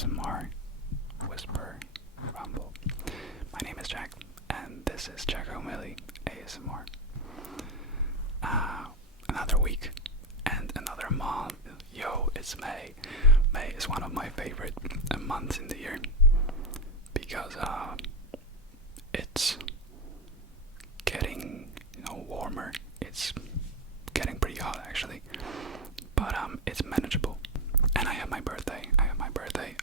ASMR, Whisper, Rumble. My name is Jack, and this is Jack O'Malley ASMR. Another week and another month. Yo, it's May. May is one of my favorite months in the year because it's getting warmer. It's getting pretty hot actually, but it's manageable. And I have my birthday.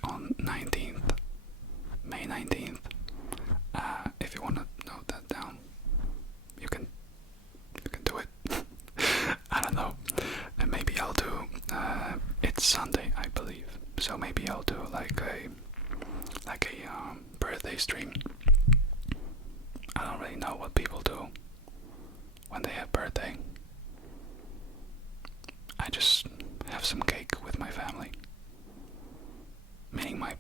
On 19th, May 19th. If you want to note that down, you can do it. I don't know. And maybe I'll do. It's Sunday, I believe. So maybe I'll do like a birthday stream. I don't really know what people do when they have birthday. I just have some cake with my family, meaning my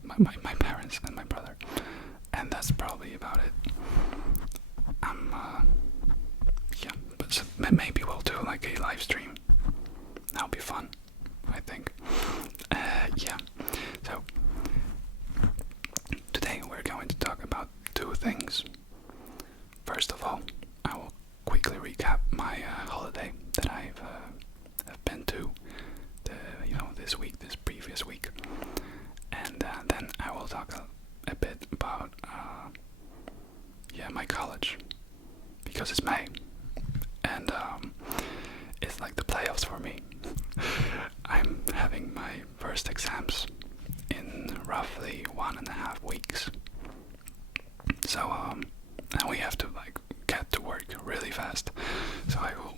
parents and my brother, and that's probably about it. Yeah, but so maybe we'll do like a live stream. That'll be fun, I think. Yeah. So today we're going to talk about two things. First of all, I will quickly recap my holiday that I've been to this previous week, and then I will talk a bit about my college, because it's May and it's like the playoffs for me. I'm having my first exams in roughly 1.5 weeks, so and we have to like get to work really fast. So I will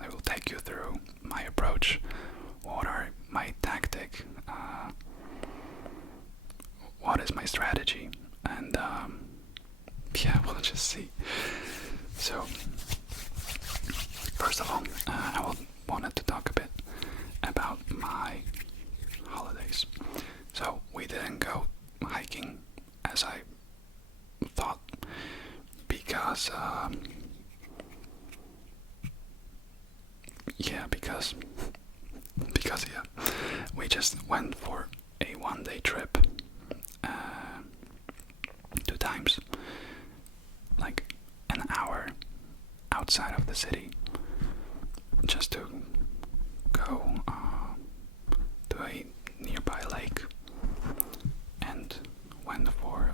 I will take you through my approach. What are my tactic? What is my strategy? And we'll just see. So first of all, I wanted to talk a bit about my holidays. So we didn't go hiking as I thought, because we just went for a 1-day trip, 2 times, like an hour outside of the city, just to go to a nearby lake, and went for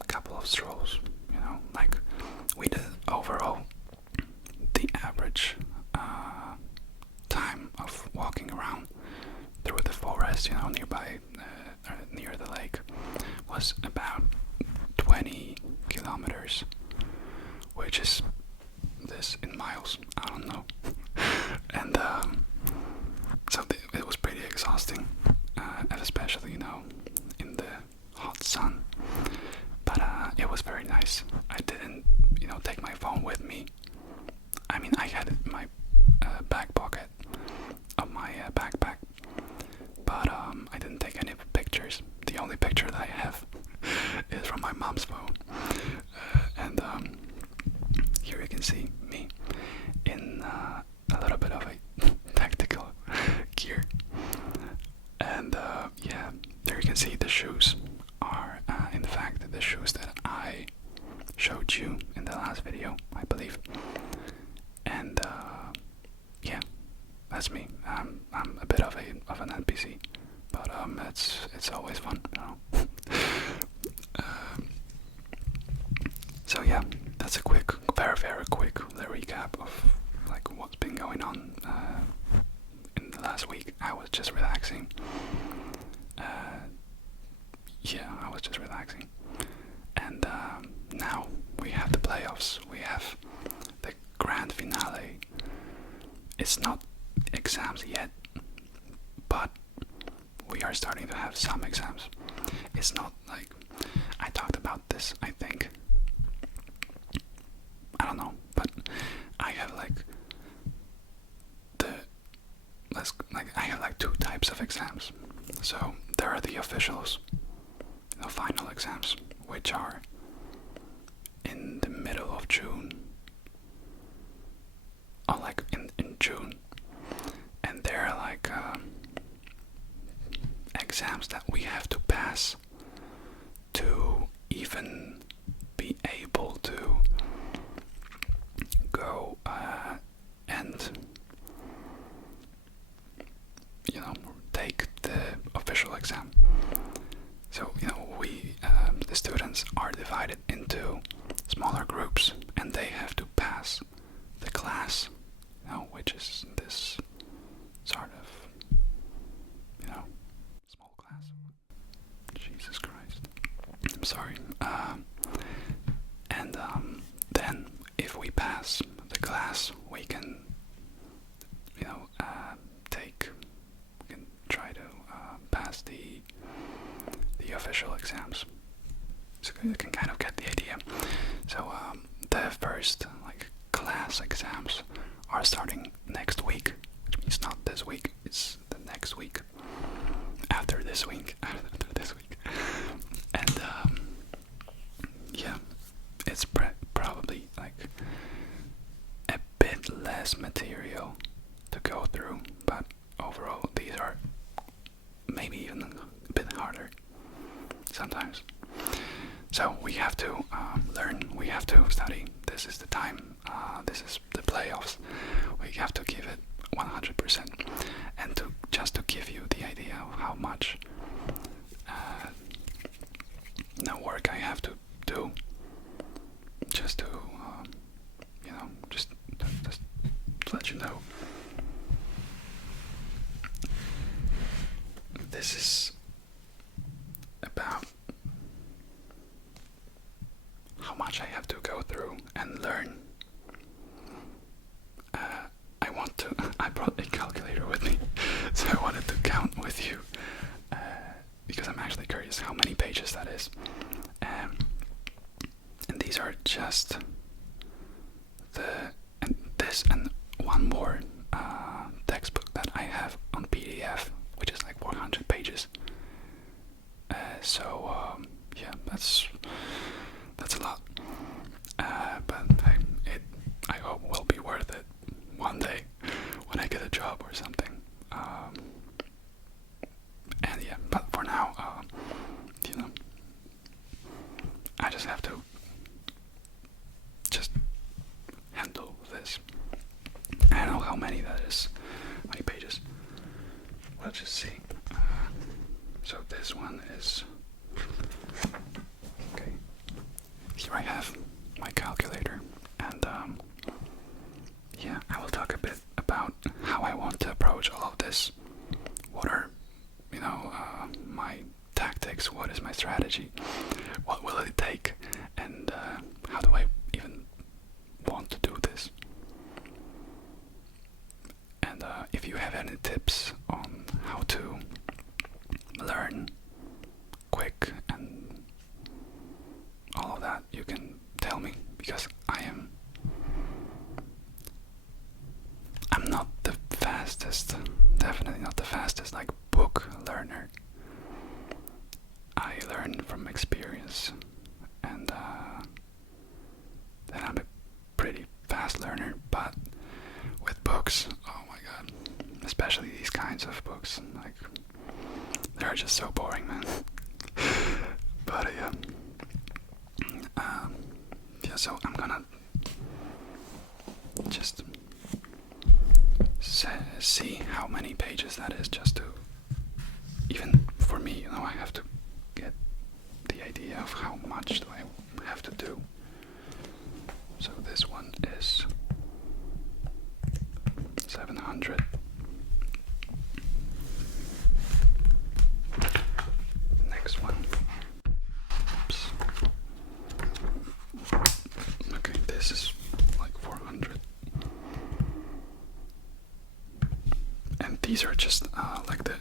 a couple of strolls. Like we did overall the average time of walking around through the forest, nearby, near the lake, was about 20 kilometers, which is this in miles, I don't know. And so it was pretty exhausting, and especially in the hot sun. But it was very nice. I didn't take my phone with me. I mean, I had it in my back pocket of my backpack, but I didn't take any pictures. The only picture that I have is from my mom's phone, and here you can see me in a little bit of a tactical gear, and there you can see the shoes are in fact the shoes that I showed you in the last video, I believe. And that's me. I'm a bit of an NPC, but it's always fun, So yeah, that's a very quick recap of like what's been going on in the last week. I was just relaxing. I was just relaxing, and now we have the playoffs. We have the grand finale. It's not exams yet, but we are starting to have some exams. It's not like I talked about this, I think. I don't know, but I have I have like 2 types of exams. So there are the officials, final exams, which are in the middle of June, or like in June, and they're like exams that we have to pass to even be able to go and take the official exam. So we the students are divided into smaller groups, and they have to pass the class, which is this sort of small class. Jesus Christ, I'm sorry. And then if we pass the class, we can try to pass the official exams. So you can kind of get the idea. So the first class exams are starting next week, which means not this week, it's the next week. After this week. And yeah, it's probably a bit less material to go through, but overall these are maybe even a bit harder sometimes. So we have to learn, we have to study. This is the time, this is the playoffs. We have to give it 100%. And just to give you the idea of how much work I have to do, just to just let you know. This is about how much I have to go through and learn. I brought a calculator with me, so I wanted to count with you, because I'm actually curious how many pages that is. And these are just this and one more textbook that I have on PDF, which is 400 pages. So yeah, that's a lot. But I hope will be worth it one day when I get a job or something. And yeah, but for now, I just have to just handle this. I don't know how many that is, how many pages. Let's just see. So this one is okay. Here I have my calculator, and yeah, I will talk a bit about how I want to approach all of this. What are my tactics? What is my strategy? What will it take? And how do I even want to do this? And if you have any tips on how to learn quick and all of that, you can tell me, because I'm not the fastest, definitely not the fastest book learner. I learn from experience, and then I'm a pretty fast learner. But with books, oh my god, especially these kinds of books, they're just so boring, man. But yeah, so I'm gonna just see how many pages that is, just to, even for me, I have to get the idea of how much do I have to do. So this one is 700. Next one. Oops. Okay, this is 400. And these are just the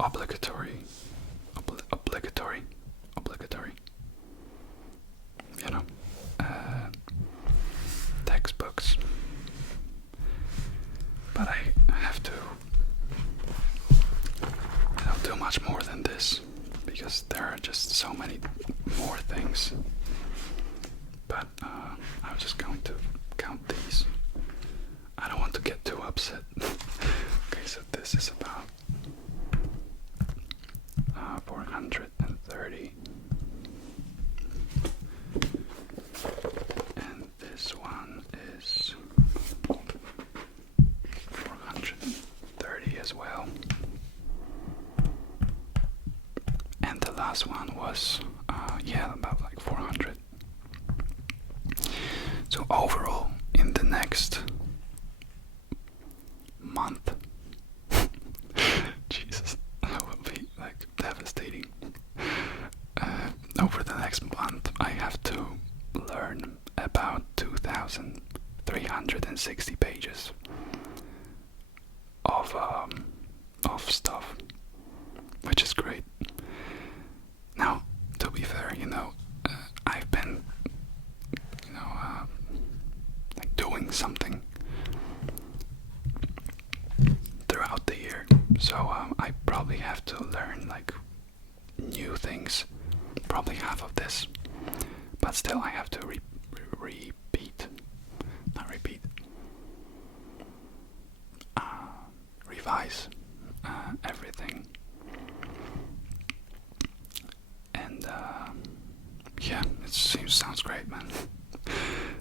obligatory, textbooks. But I have to do much more than this, because there are just so many more things. But I'm just going to count these. I don't want to get too upset. Okay, so this is about one was, yeah, about like 400. So overall, in the next month, Jesus, that will be like devastating. Over the next month, I have to learn about 2,360 pages of stuff, which is great. Now, to be fair, I've been, like doing something throughout the year, so I probably have to learn like new things, probably half of this, but still I have to revise everything. And yeah, it sounds great, man.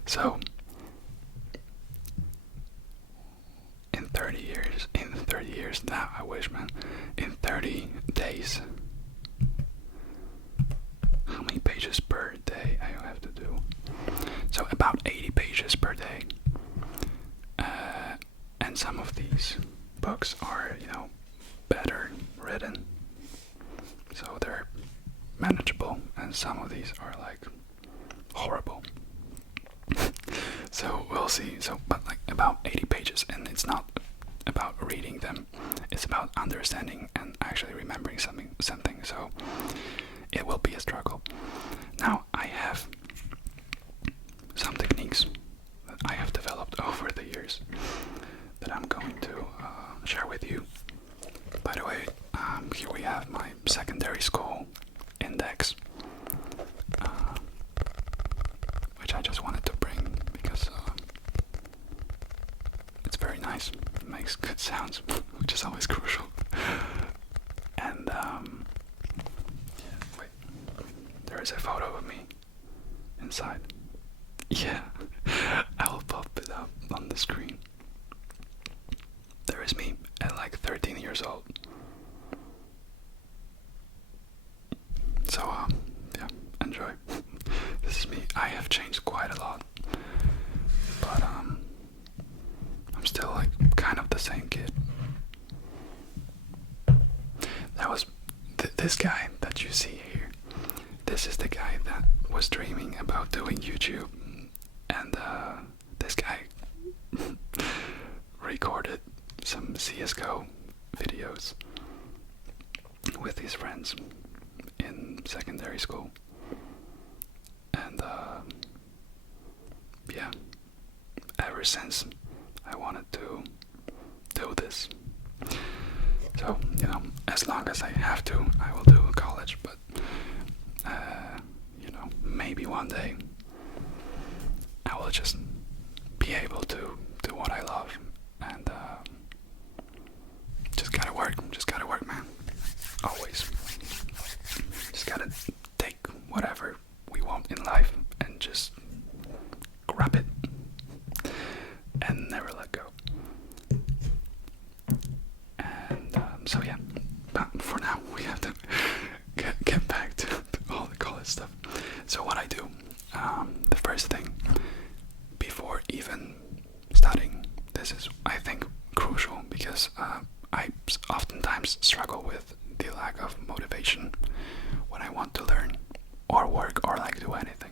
So in 30 years, now I wish, man, in 30 days, how many pages per day I have to do? So about 80 pages per day. And some of these books are, better written, so they're manageable, and some of these are like horrible. So we'll see. So, but like about 80 pages, and it's not about reading them, it's about understanding and actually remembering something. So it will be a struggle. Now I have some techniques that I have developed over the years that I'm going to share with you. By the way, here we have my secondary school index, which I just wanted to bring because it's very nice. It makes good sounds, which is always crucial. And yeah, wait, there is a photo of me inside. Yeah, I will pop it up on the screen. There is me at like 13 years old. So yeah, enjoy. This is me. I have changed quite a lot, but I'm still like kind of the same kid. That was this guy that you see here. This is the guy that was dreaming about doing YouTube, and this guy recorded some CSGO videos with his friends in secondary school, and yeah, ever since I wanted to do this. So as long as I have to, I will do college, but maybe one day I will just be able to do what I love, and just gotta work, man. Always. Just gotta take whatever we want in life and just grab it and never let go. And so yeah, but for now we have to get back to all the college stuff. So what I do, the first thing before even studying, this is, I think, crucial, because I oftentimes struggle with the lack of motivation when I want to learn or work or like do anything.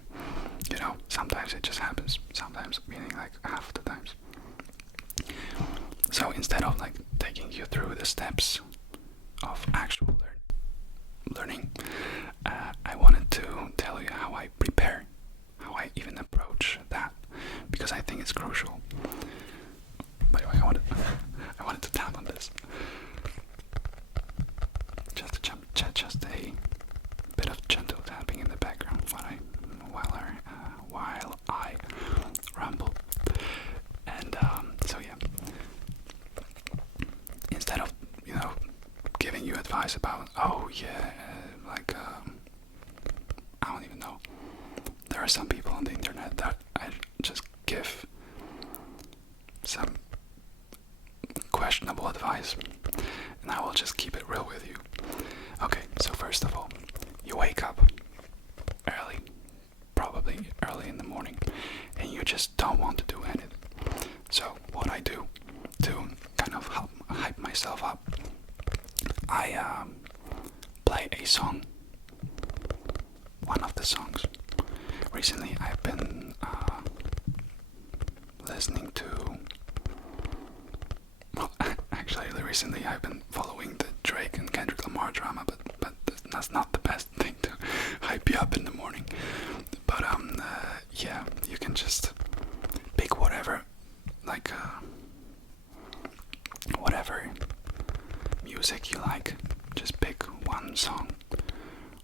Sometimes it just happens, sometimes, meaning like half the times. So instead of like taking you through the steps of actual learning, I wanted to tell you how I prepare, how I even approach that, because I think it's crucial. By the way, I wanted to tap on this. Just a bit of gentle tapping in the background while I ramble. And so yeah, instead of giving you advice about I don't even know. There are some people on the internet that I just give some questionable advice, and I will just keep it real with you. Okay, so first of all, you wake up. early in the morning, and you just don't want to do anything. So what I do to kind of help hype myself up, I play a song, one of the songs. Recently I've been listening to, well, actually recently I've been following the Drake and Kendrick Lamar drama, but that's not the best thing to hype you up in the morning. But yeah, you can just pick whatever, like whatever music you like. Just pick one song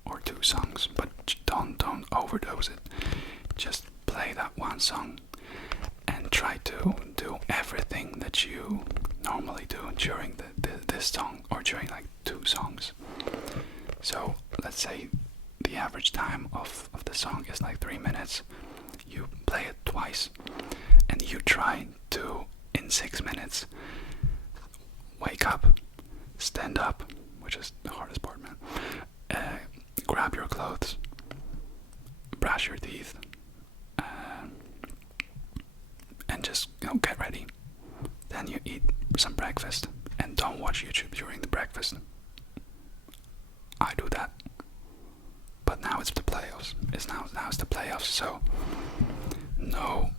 or two songs, but don't overdose it. Just play that one song and try to do everything that you normally do during this song, or during like two songs. So let's say the average time of the song is like 3 minutes. You play it twice, and you try to, in 6 minutes, wake up, stand up, which is the hardest part, man. Grab your clothes, brush your teeth, and just get ready. Then you eat some breakfast, and don't watch YouTube during the breakfast. I do that, but now it's the playoffs. Now it's the playoffs, so no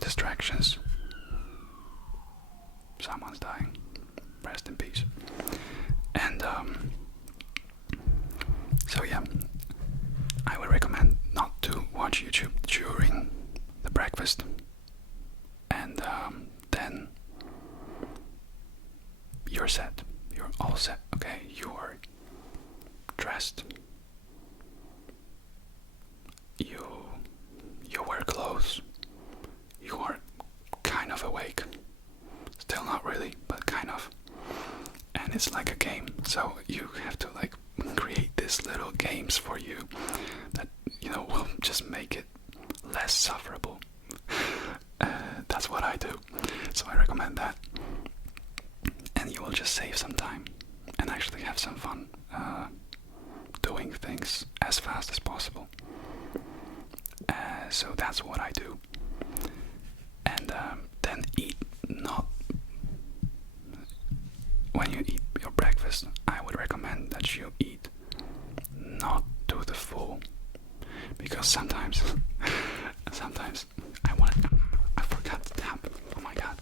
distractions. Someone's dying. Rest in peace. And so yeah, I would recommend not to watch YouTube during the breakfast, and then you're set. You're all set. Okay, you are dressed. You wear clothes. You are kind of awake. Still not really, but kind of. And it's like a game, so you have to like create these little games for you that will just make it less sufferable. That's what I do, so I recommend that. And you will just save some time and actually have some fun doing things as fast as possible. So that's what I do. And then eat not. When you eat your breakfast, I would recommend that you eat not to the full, because sometimes I forgot to tap. Oh my god,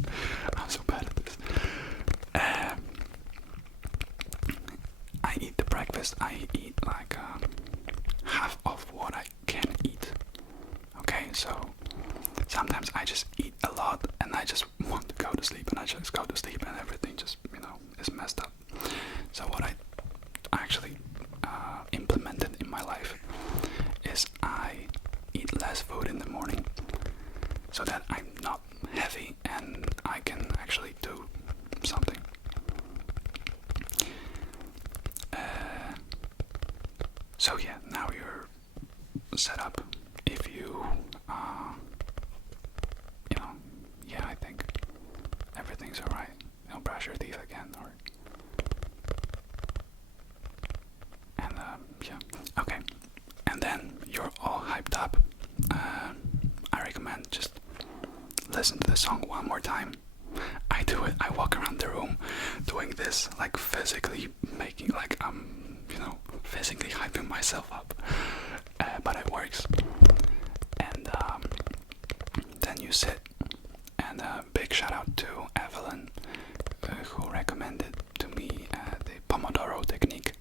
I'm so bad at this. I eat the breakfast. I eat like half of what I can eat. Okay, so sometimes I just eat a lot and I just want to go to sleep, and I just go to sleep and everything just is messed up. So what I actually implemented in my life is I eat less food in the morning, so that I'm not heavy and I can actually do something. So yeah, now you're set up. If you yeah, I think everything's alright. Brush your teeth again, and yeah, okay. And then you're all hyped up. I recommend just listen to the song one more time. I do it. I walk around the room doing this, like physically making, like I'm, physically hyping myself up. But it works. And then you sit. And big shout out to Evelyn, who recommended to me the Pomodoro technique,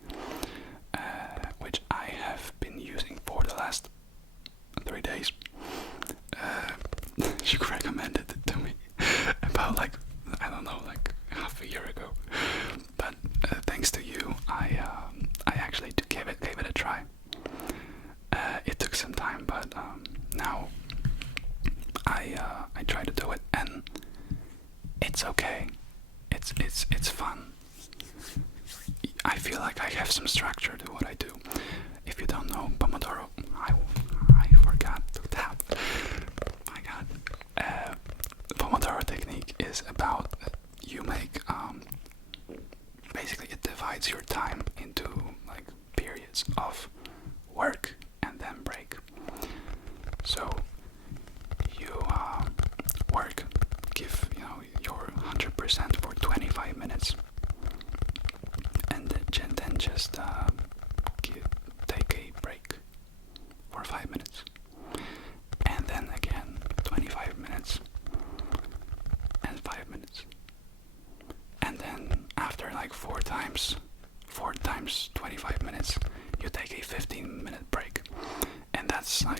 which I have been using for the last 3 days. She recommended it to me about I don't know, half a year ago. But thanks to you, I actually gave it a try. It took some time, but now I try to do it, and it's okay. It's fun. I feel like I have some structure to what I do. If you don't know Pomodoro, I forgot to tap. My God. Pomodoro technique is about you make basically it divides your time into periods of work and then break.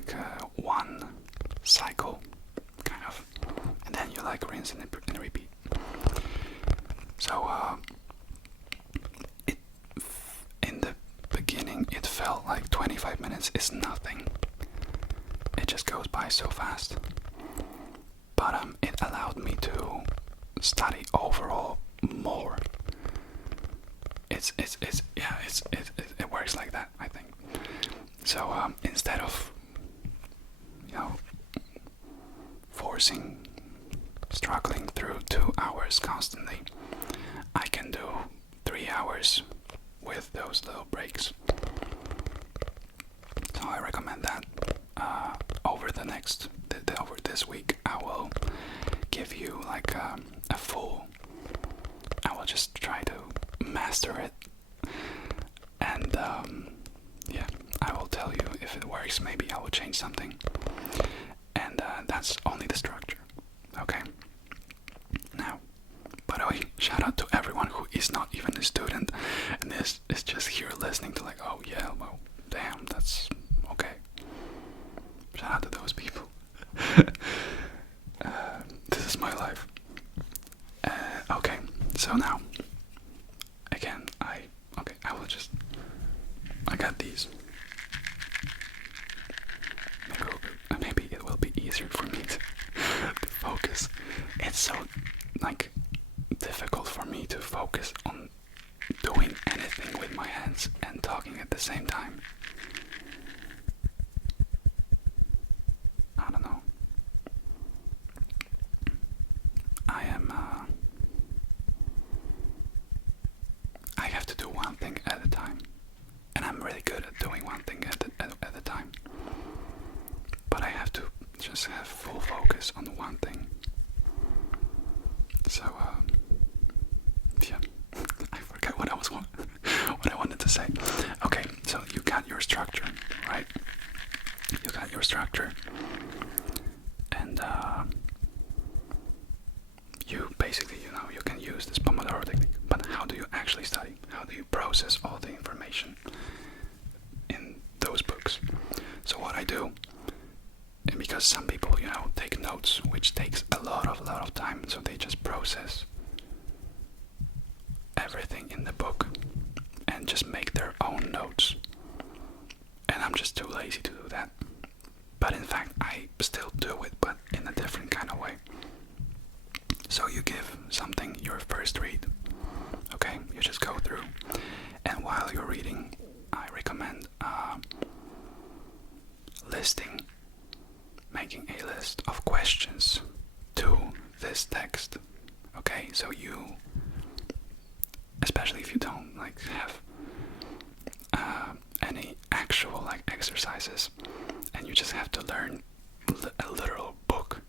like one cycle, kind of, and then you like rinse and repeat. So in the beginning it felt like 25 minutes is nothing. It just goes by so fast. But it allowed me to study overall more. It works like that, I think. So instead of struggling through 2 hours constantly, I can do 3 hours with those little breaks. So I recommend that. Over this week, I will give you like a full. I will just try to master it, and yeah, I will tell you if it works. Maybe I will change something, and that's only the structure. Okay. Now, by the way, shout out to everyone who is not even a student and is just here listening to like, oh yeah, well, damn, that's okay. Shout out to those people. This is my life. Okay, so now, again, I got these. Maybe it will be easier for me to focus. It's so like difficult for me to focus on doing anything with my hands and talking at the same time. I don't know. I have to do one thing at a time, and I'm really good at doing one thing at a time. But I have to just have full focus on one thing. So yeah, I forgot what I wanted to say. Okay, so you got your structure, right? You got your structure, and you basically, you can use this Pomodoro technique. But how do you actually study? How do you process all the information in those books? So what I do, and because some people, take notes, which takes a lot of time, so they just process everything in the book and just make their own notes. And I'm just too lazy to do that. But in fact, I still do it, but in a different kind of way. So you give something your first read, okay? You just go through, and while you're reading, I recommend making a list of questions to this text, okay? So you, especially if you don't have any actual exercises, and you just have to learn a literal book,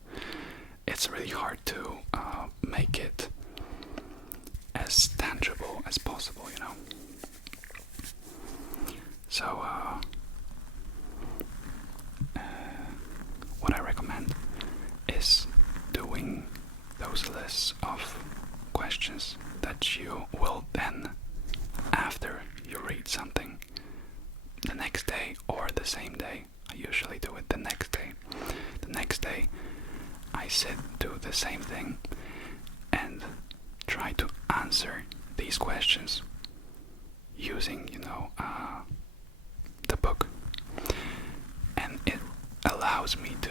it's really hard to make it as tangible as possible, So what I recommend is doing those lists of questions that you will then, after you read something, the next day or the same day. I usually do it the next day. The next day I do the same thing and try to answer these questions using, the book. And it allows me to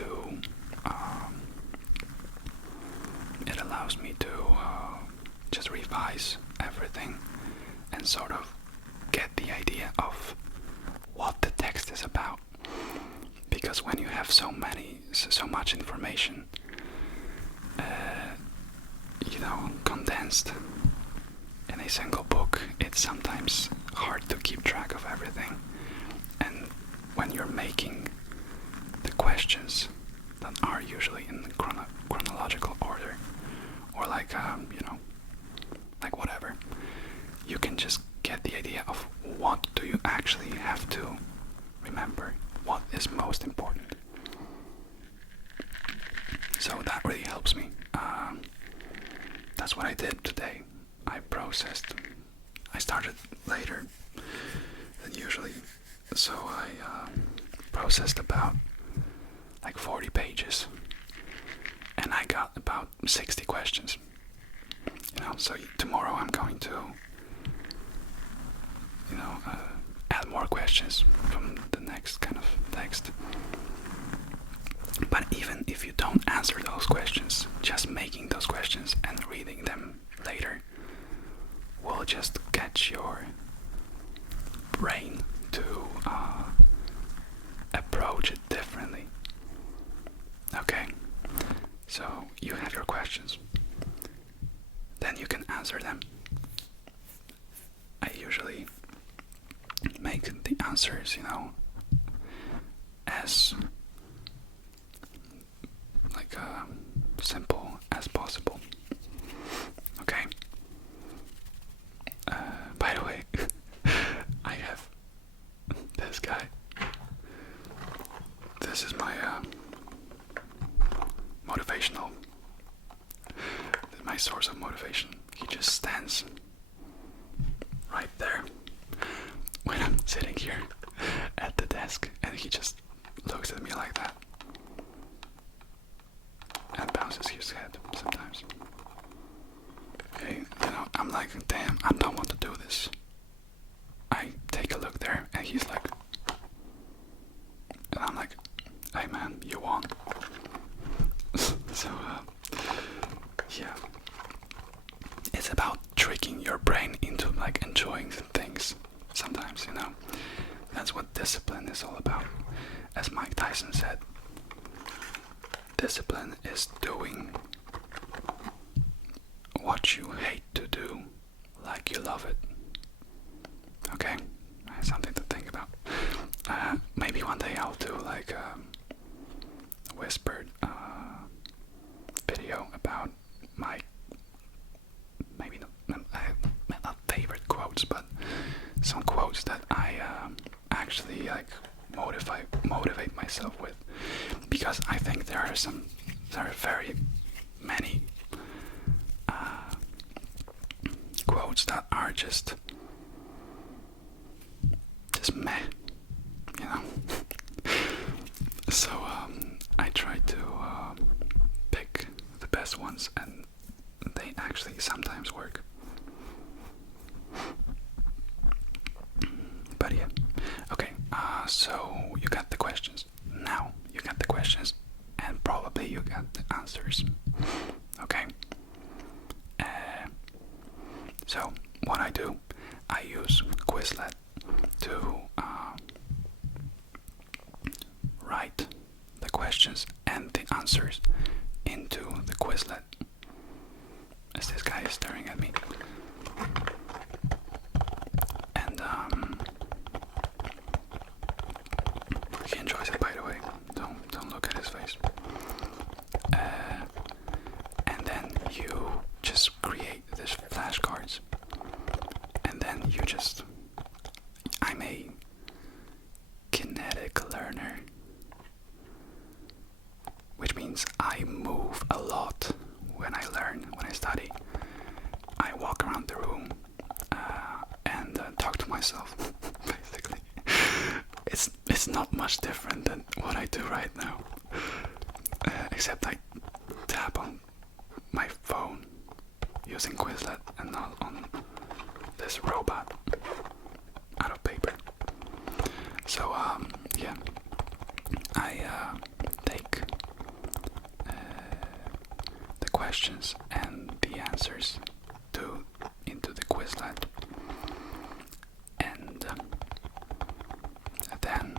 just revise everything and sort of get the idea of what the text is about. Because when you have so much information, condensed in a single book, it's sometimes hard to keep track of everything. And when you're making the questions that are usually in chronological order, or like whatever, you can just get the idea of what do you actually have to remember, what is most important. So that really helps me. That's what I did today. I started later than usually, so I processed about pages, and I got about 60 questions. So tomorrow I'm going to, add more questions from the next kind of text. But even if you don't answer those questions, just making those questions and reading them later will just get your brain to approach it differently. Okay, so you have your questions, then you can answer them. I usually make the answers, as simple as possible. Okay. By the way, I have this guy. This is my motivational. My source of motivation. He just stands right there when I'm sitting here at the desk, and he just looks at me like that and bounces his head sometimes. Okay, I'm like, damn, I don't want to do this. I take a look there, and he's like, and I'm like, hey man, you won. So, yeah. It's about tricking your brain into enjoying things sometimes, That's what discipline is all about. As Mike Tyson said, discipline is doing what you hate to do like you love it. Okay? Something to think about. Maybe one day I'll do a whispered video about my not favorite quotes, but some quotes that I actually motivate myself with, because I think there are very many quotes that are just meh, So I try to pick the best ones, and they actually sometimes work. But yeah, okay. So you got the questions. Now you got the questions, and probably you got the answers. Okay. So what I do, I use Quizlet to write the questions and the answers into the Quizlet. As this guy is staring at me, and he enjoys it, by the way. Don't look at his face. And then you just create these flashcards, and then I'm a kinetic learner, which means I move a lot when I learn, when I study. I walk around the room and talk to myself, basically. It's not much different than what I do right now, except I tap on my phone using Quizlet and not on this robot out of paper. So yeah, I take the questions and the answers into the Quizlet, and then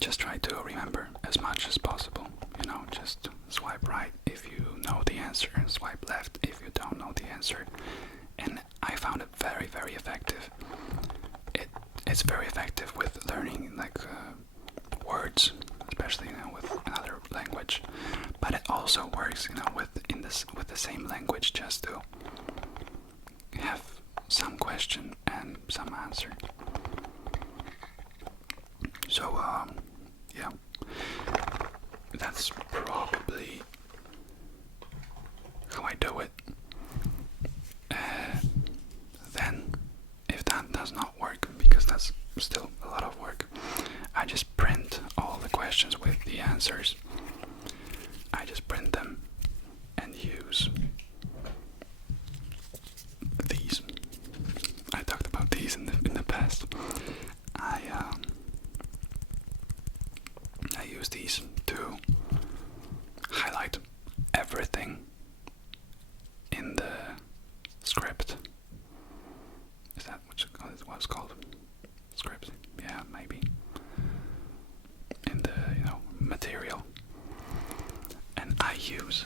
just try to remember as much as possible. Just swipe right if you know the answer, and swipe left if you don't know the answer. And I found it very, very effective. It's very effective with learning words, especially with another language. But it also works, with the same language, just to have some question and some answer. So yeah, that's probably how I do it. Then, if that does not work, because that's still a lot of work, I just print all the questions questions with the answers, I just print them and use these. I talked about these in the past. I use these to highlight everything in the script. Is that what it's called? Script? Yeah, maybe. In the material, and I use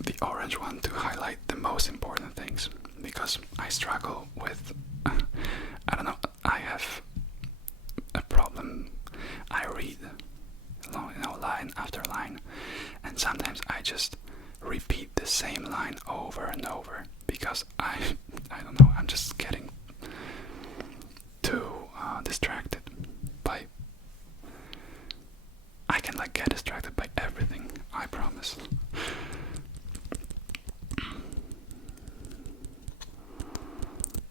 the orange one to highlight the most important things, because I struggle with I don't know, I have a problem. I read line after line, and sometimes I just repeat the same line over and over because I don't know, I'm just getting too distracted by. I can get distracted by everything, I promise.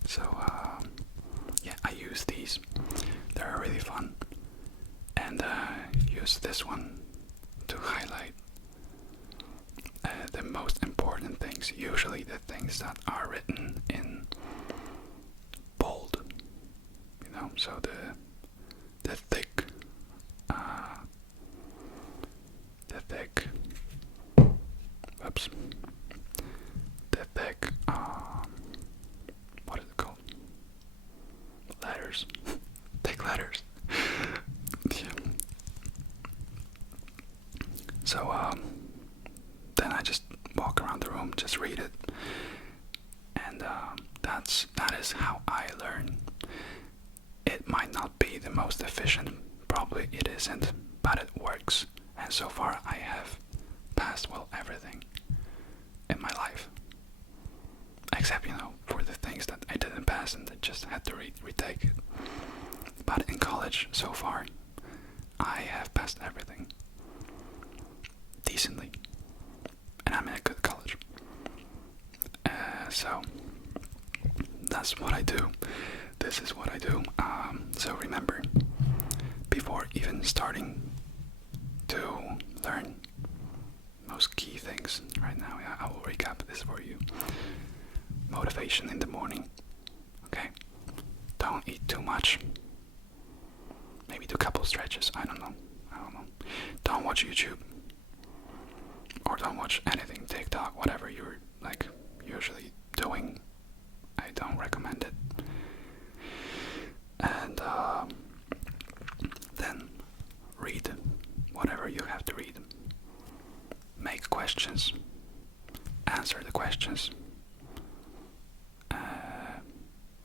So yeah, I use these. They're really fun, and use this one to highlight the most important things. Usually the things that are written in bold. So the thick. Oops. The thick, what is it called? Letters. Thick letters. Yeah. So, then I just walk around the room, just read it. And, that is how I learn. It might not be the most efficient, probably it isn't, but it works. And so far I have passed everything in my life, except for the things that I didn't pass and I just had to retake it. But in college so far I have passed everything decently, and I'm in a good college. So that's what I do. This is what I do. So remember, before even starting to learn most key things right now, I will recap this for you. Motivation in the morning. Okay? Don't eat too much. Maybe do a couple stretches. I don't know. Don't watch YouTube. Or don't watch anything, TikTok, whatever you're usually doing. I don't recommend it. And then read whatever you have to read. Make questions. Answer the questions.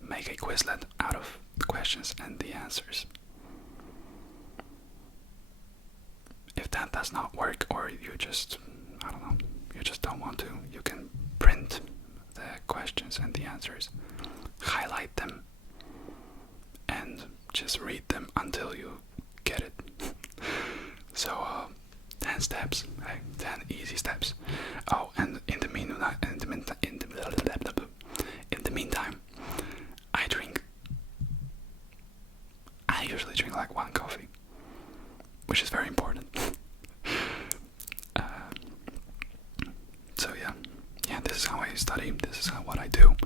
Make a Quizlet out of the questions and the answers. If that does not work, or you just, you just don't want to, you can print the questions and the answers, highlight them, and just read them until you get it. So 10 steps, 10 easy steps. Oh, and in the meantime, I usually drink one coffee, which is very important. So yeah, this is how I study. This is what I do,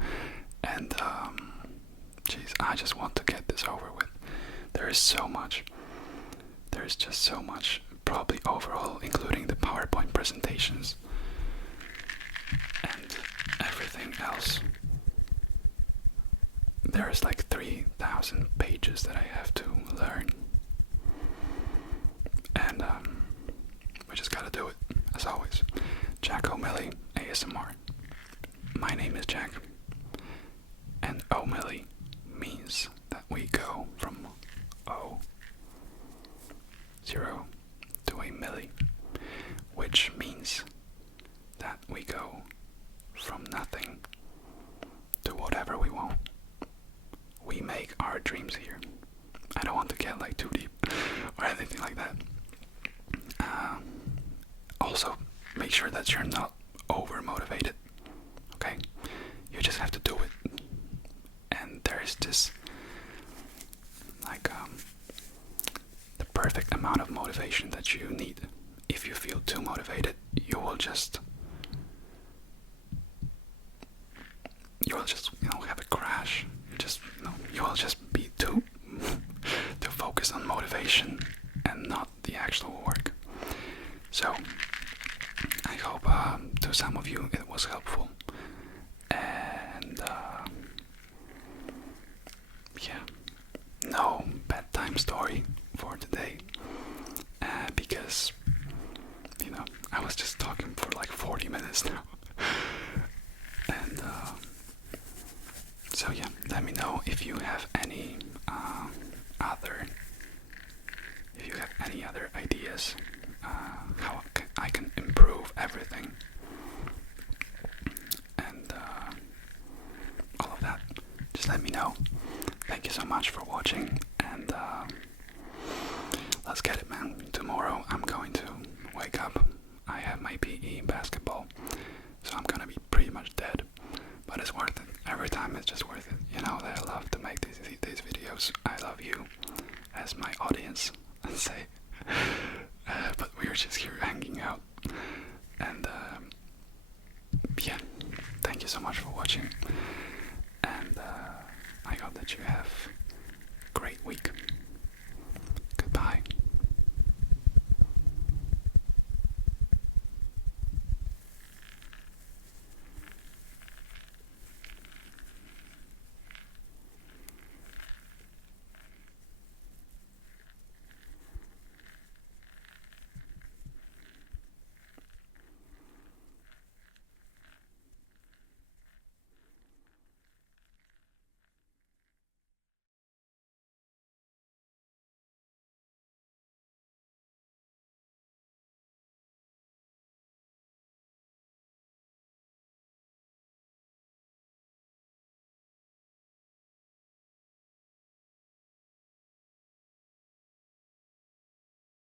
and jeez, I just want to get this over with. There is so much. There is just so much. Probably overall, including the PowerPoint presentations and everything else. There is 3,000 pages that I have to learn, and we just gotta do it, as always. Jack O'Malley, ASMR. My name is Jack, and O'Malley means that we go from O, 0, to a milli, which means that we go from nothing to whatever we want. We make our dreams here. I don't want to get too deep or anything like that. Also, make sure that you're not over motivated. Okay, you just have to do it. And there is this the perfect amount of motivation that you need. If you feel too motivated, you will just have a crash. You will just be too focused on motivation and not the actual work. So I hope to some of you it was helpful. And yeah, no bedtime story for today, because I was just talking for like 40 minutes now. And so yeah, let me know if you have any other ideas, how I can improve everything, and all of that. Just let me know. Thank you so much for watching, and let's get it, man. Tomorrow I'm going to wake up. I have my PE basketball, so I'm gonna be pretty much dead, but it's worth it. Every time it's just worth it. You know that I love to make these videos. I love you as my audience, and say, but we're just here hanging out. And yeah, thank you so much for watching, and I hope that you have a great week.